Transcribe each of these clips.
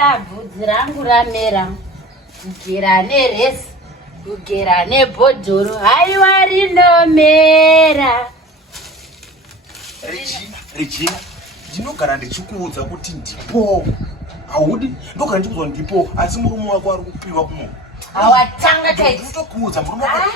Kugera bvudzi rangu ramera, kugera neresi, kugera nebhodhoro, haiwa rinomera. Regina, ndinogara ndichikuudza kuti ndipo. Haudi? Ndogara ndichikuudza kuti ndipo, asi murume wako ari kupiwa kuno. Hawatanga kaiti. Ndinokuudza murume wako.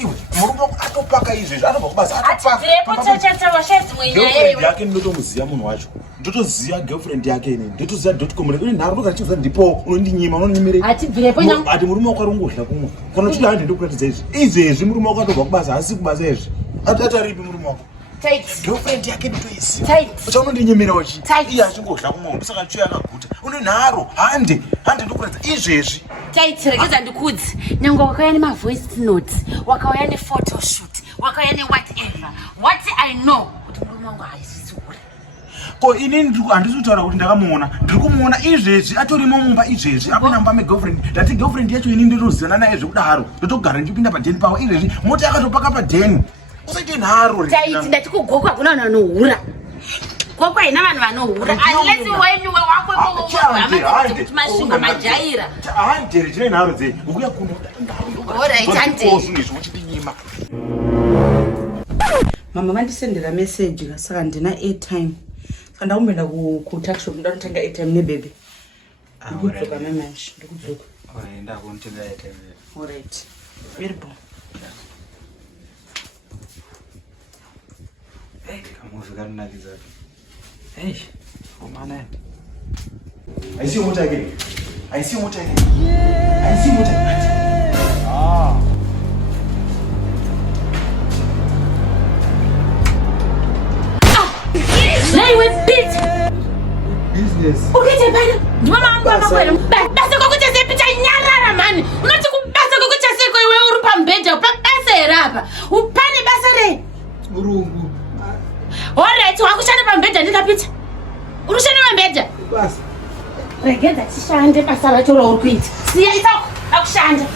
Iwe, murume wako atopaka izvezvi, anobva kubasa atopaka. Atirepo chacha washaidzi mwenyaya yewe. Girlfriend yake ndotomuziya munhu wacho. Ndotoziya girlfriend yake ine. Ndotoziya .com. Ine nharo ndogara ndichikuudza ndipo, unondinyima, unondinyimire. Atibvirepo nyama. Ati murume wako ari kungodla kumwe. Kana kuti handi ndokuratidza izvi. Izvezvi murume wako atobva kubasa, asi kubasa izvi. Ataripi murume wako? Tight. Girlfriend yake nditoisiya. Tight. Uchaunondinyimirawo chi? Tight. Iye achingodla kumwe, saka chuya akaguta. Une nharo, handi ndokuratidza izvezvi. Tight, regeza ndikudzi. Nyangwa wakauya nema-voice notes, wakauya ne-photoshoot, wakauya ne-whatever. What I know, kuti murume wangu haisisi uri. Ko inini handisi kutaura kuti ndakamuona. Ndiri kumuona izvezvi, atorimo mumba izvezvi. Apinda mumba megirlfriend. Ndati girlfriend yacho inini ndinotozivana naye zvekudaro. Ndotogara ndichipinda padheni pavo izvezvi. Mota yakatopaka padheni. Usaite nharo. Tight, ndati kugokwa kuna vanhu vanohura. Gokwa ina vanhu vanohura. Unless wenyu wako kuti masvingo majaira. Handi Regina nharo dze. Ukuya kuno. Alright, handi. Uchipinyima. Mama vandisendera message saka ndina airtime. Saka ndakumbenda ku-taxi ndandotenga airtime nebebe. Ndikudzoka mamashi, ndikudzoka. Ndakuntenga airtime. Alright. Beautiful. Kamuvi kanonakidza. Eish, umana. Aisiyo mota yake. Aisiyo mota yake. Aisiyo mota yake. Ah. Naiwe bitch. Business. Ukete bana. Ndimama wangu wakakwela. Basa kokuti sepita nyarara mani. Unoti kubasa kokuti seko iwe uri pambedha upabasa herapa. Upane basa re. Murungu. Alright, wakushanda pambedha ndikapita. Urushanda pambedha. Basa. Regeza tishande basa racho rauri kuita. Siya itako akushanda.